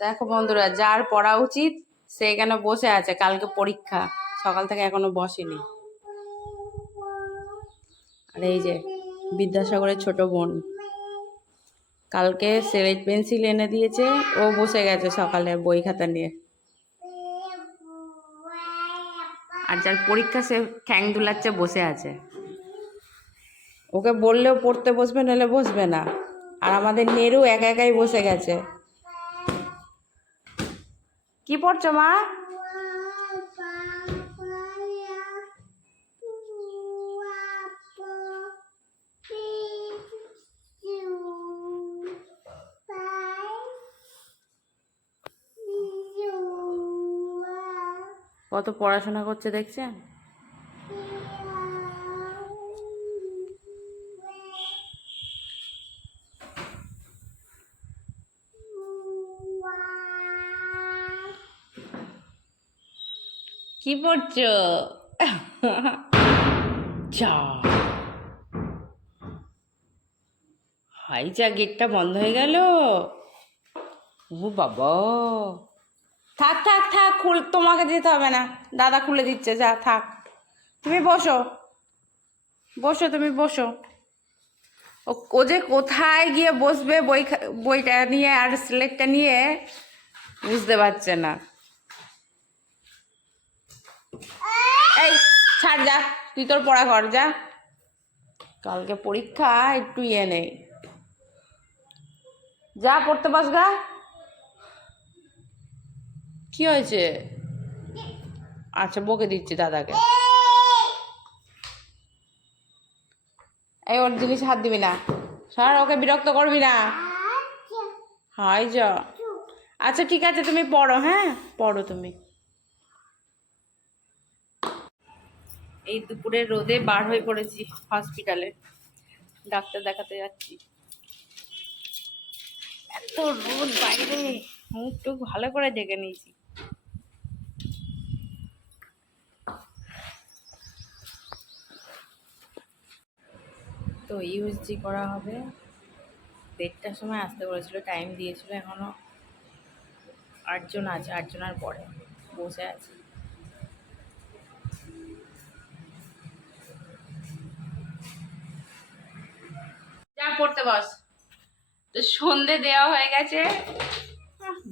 দেখো বন্ধুরা, যার পড়া উচিত, সে এখানে বসে আছে? কালকে পরীক্ষা। সকাল থেকে এখনও বসেনি। আর এই যে, বিদ্যাসাগরের ছোট বোন। কালকে সেলেট পেন্সিল এনে দিয়েছে, ও বসে গেছে সকালে বই খাতা নিয়ে। আর যার পরীক্ষা, সে ঠ্যাং দুলাচ্ছে, বসে আছে। ওকে বললেও পড়তে বসবে, নাহলে বসবে না। আর আমাদের নেরু একা একাই বসে গেছে। কি পড়ছো মা? কত পড়াশোনা করছে দেখছেন কি পড়ছো? যা। হাই যা, গেটটা বন্ধ হয়ে গেল। ও বাবা। থাক থাক থাক, খুল, তোমাকে যেতে হবে না। দাদা খুলে দিচ্ছে, যা, থাক। তুমি বসো। বসো, তুমি বসো। ও যে কোথায় গিয়ে বসবে বই বইটা নিয়ে আর স্লেটটা নিয়ে, বুঝতে পারছে না। এই, ছাড় যা, তুই তোর পড়া কর, যা। কালকে পরীক্ষা, একটু ইয়ে নেই। যা, পড়তে পাস গা। কি হয়েছে? আচ্ছা বকে দিচ্ছি দাদাকে। এই, ওর জিনিস হাত দিবি না। স্যার ওকে বিরক্ত করবি না। হাই, যা। আচ্ছা ঠিক আছে, তুমি পড়ো হ্যাঁ? পড়ো তুমি। এই দুপুরে রোদে বার হয়ে পড়েছি হসপিটালে। ডাক্তার দেখাতে যাচ্ছি। এত রোদ বাইরে মুখ টুক ভালো করে ডেকে নিয়েছি। তো ইউএসজি করা হবে। দেড়টার সময় আসতে বলেছিল টাইম দিয়েছিল এখনও। আটজন আছে আটজনের পরে বসে আছে। পড়তে বস। তো সন্ধে দেওয়া হয়ে গেছে।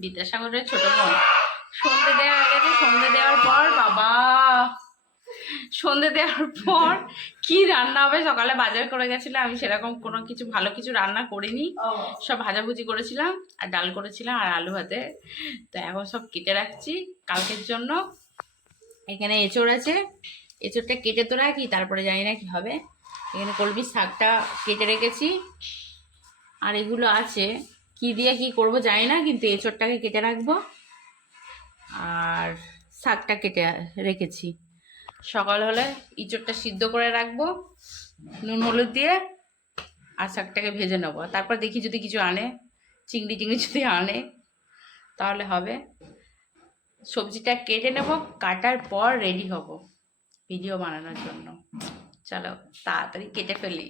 বিদ্যাসাগরের ছোট বোন। সন্ধে দেওয়া হয়ে গেছে সন্ধে দেওয়ার পর বাবা। সন্ধে দেওয়ার পর কি রান্না হবে? সকালে বাজার করে গেছিলাম আমি সেরকম কোনো কিছু ভালো কিছু রান্না করিনি। সব ভাজাভুজি করেছিলাম আর ডাল করেছিলাম আর আলু ভাতে। তো এখন সব কেটে রাখছি কালকের জন্য। এখানে এঁচড় আছে। এঁচড়টা কেটে তো রাখি তারপরে জানি না কি হবে। এখানে কলমি শাকটা কেটে রেখেছি। আর এগুলো আছে। কি দিয়ে কি করব জানি না, কিন্তু এঁচড়টাকে কেটে রাখব। আর শাকটা কেটে রেখেছি। সকাল হলে ইঁচড়টা সিদ্ধ করে রাখব, নুন হলুদ দিয়ে, আর শাকটাকে ভেজে নেব। তারপর দেখি যদি কিছু আনে, চিংড়ি টিংড়ি যদি আনে, তাহলে হবে। সবজিটা কেটে নেব, কাটার পর রেডি হব ভিডিও বানানোর জন্য। চলো, তাড়াতাড়ি কেটে ফেলি।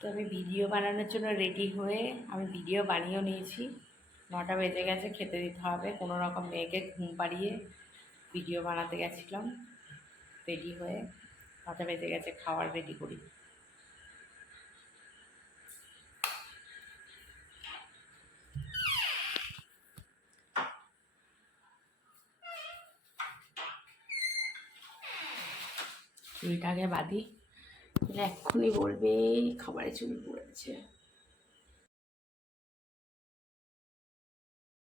তো আমি ভিডিও বানানোর জন্য রেডি হয়ে আমি ভিডিও বানিয়েও নিয়েছি। নটা বেজে গেছে, খেতে দিতে হবে। কোনো রকম মেয়েকে ঘুম পাড়িয়ে ভিডিও বানাতে গেছিলাম। রেডি হয়ে নটা বেজে গেছে, খাবার রেডি করি। চুলটাকে বাঁধি। তাহলে এক্ষুনি বলবে খাবারে চুল পড়েছে